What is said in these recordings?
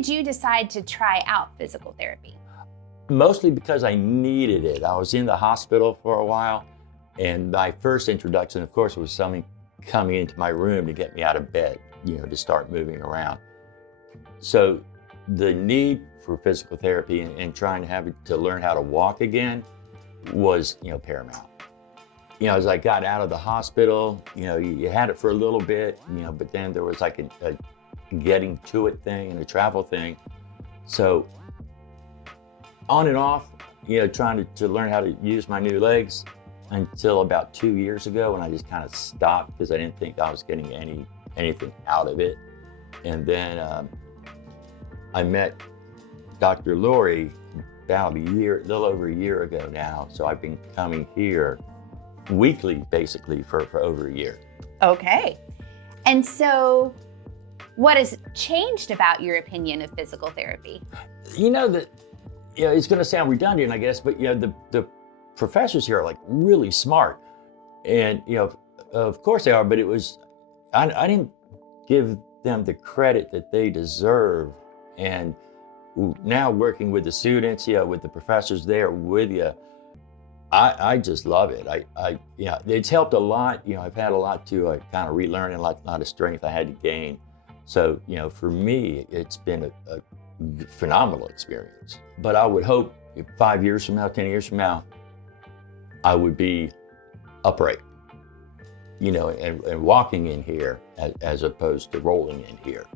did you decide to try out physical therapy? Mostly because I needed it. I was in the hospital for a while, and my first introduction, of course, was someone coming into my room to get me out of bed, to start moving around. So the need for physical therapy and trying to learn how to walk again was, paramount. As I got out of the hospital, you had it for a little bit, but then there was like a getting to it thing and a travel thing. So on and off, trying to learn how to use my new legs until about 2 years ago, when I just kind of stopped because I didn't think I was getting anything out of it. And then I met Dr. Lori about a little over a year ago now. So I've been coming here weekly, basically, for over a year. Okay. And so what has changed about your opinion of physical therapy? It's going to sound redundant, I guess, but the professors here are like really smart, and of course they are. But I didn't give them the credit that they deserve. And now working with the students, with the professors there with you, I just love it. It's helped a lot. I've had a lot to kind of relearn, and a lot of strength I had to gain. So for me, it's been a phenomenal experience. But I would hope 5 years from now, 10 years from now, I would be upright, and walking in here as opposed to rolling in here.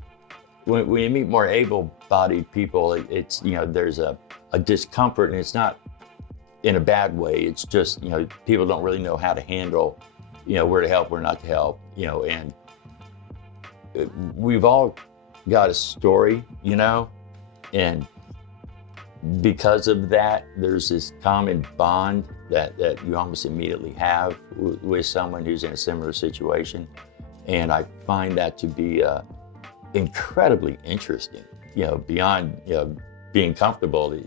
When you meet more able-bodied people, it's there's a discomfort, and it's not in a bad way. It's just people don't really know how to handle where to help, where not to help, and we've all got a story, and because of that, there's this common bond that you almost immediately have with someone who's in a similar situation. And I find that to be incredibly interesting, beyond being comfortable.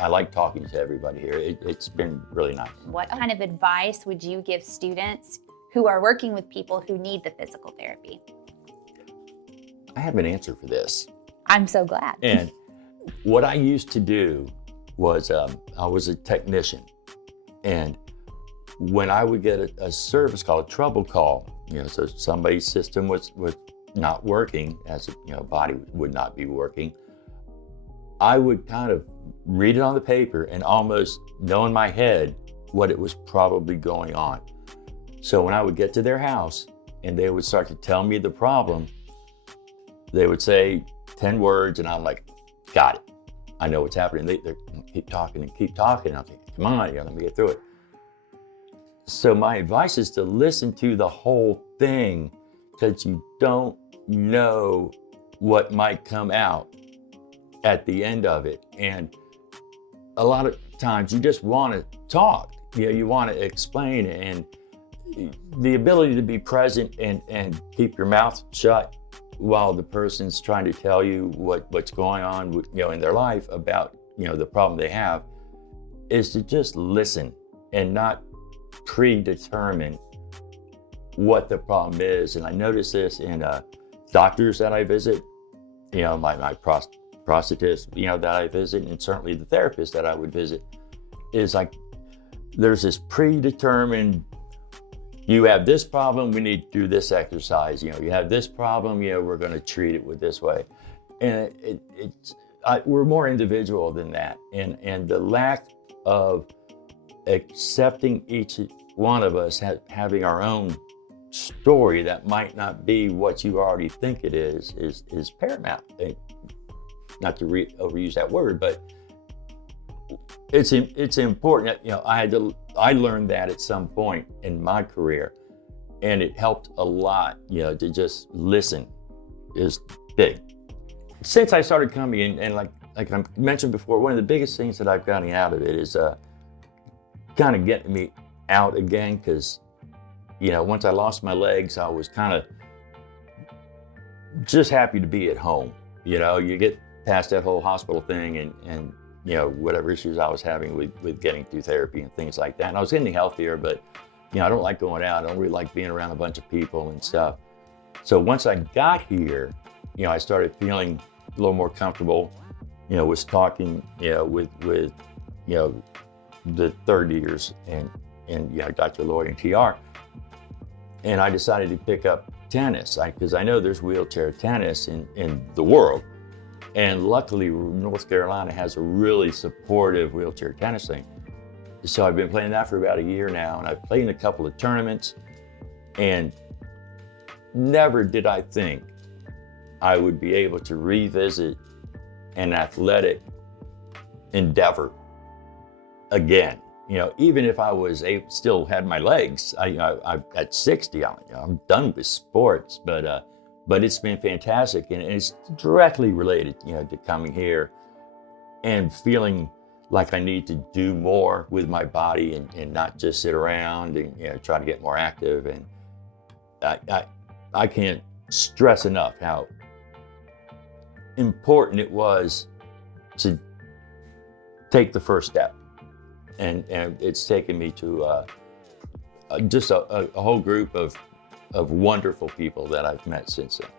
I like talking to everybody here. It's been really nice. What kind of advice would you give students who are working with people who need the physical therapy? I have an answer for this. I'm so glad. And what I used to do was I was a technician, and when I would get a service call, a trouble call, so somebody's system was not working, as body would not be working, I would kind of read it on the paper and almost know in my head what it was probably going on. So when I would get to their house and they would start to tell me the problem, they would say 10 words, and I'm like, got it. I know what's happening. They keep talking and keep talking. I'm thinking, come on, let me get through it. So my advice is to listen to the whole thing, because you don't know what might come out at the end of it. And a lot of times you just want to talk, you want to explain, and the ability to be present and keep your mouth shut while the person's trying to tell you what's going on in their life about the problem they have, is to just listen and not predetermine what the problem is. And I notice this in doctors that I visit, my prosthetist, that I visit, and certainly the therapist that I would visit, is like there's this predetermined, you have this problem, we need to do this exercise. You have this problem, we're going to treat it with this way. And we're more individual than that. And the lack of accepting each one of us having our own story that might not be what you already think it is paramount. Not to overuse that word, but it's important. I learned that at some point in my career, and it helped a lot. To just listen is big. Since I started coming in, and like I mentioned before, one of the biggest things that I've gotten out of it is kind of getting me out again, because once I lost my legs, I was kind of just happy to be at home. You get past that whole hospital thing and whatever issues I was having with getting through therapy and things like that. And I was getting healthier, but I don't like going out. I don't really like being around a bunch of people and stuff. So once I got here, I started feeling little more comfortable, was talking, with the third years and Dr. Lloyd and TR. And I decided to pick up tennis because I know there's wheelchair tennis in the world. And luckily, North Carolina has a really supportive wheelchair tennis thing. So I've been playing that for about a year now, and I've played in a couple of tournaments, and never did I think I would be able to revisit an athletic endeavor again. Even if I was still had my legs, I at 60, I'm done with sports, but it's been fantastic, and it's directly related, to coming here and feeling like I need to do more with my body and not just sit around and try to get more active. And I can't stress enough how important it was to take the first step. And it's taken me to just a whole group of wonderful people that I've met since then.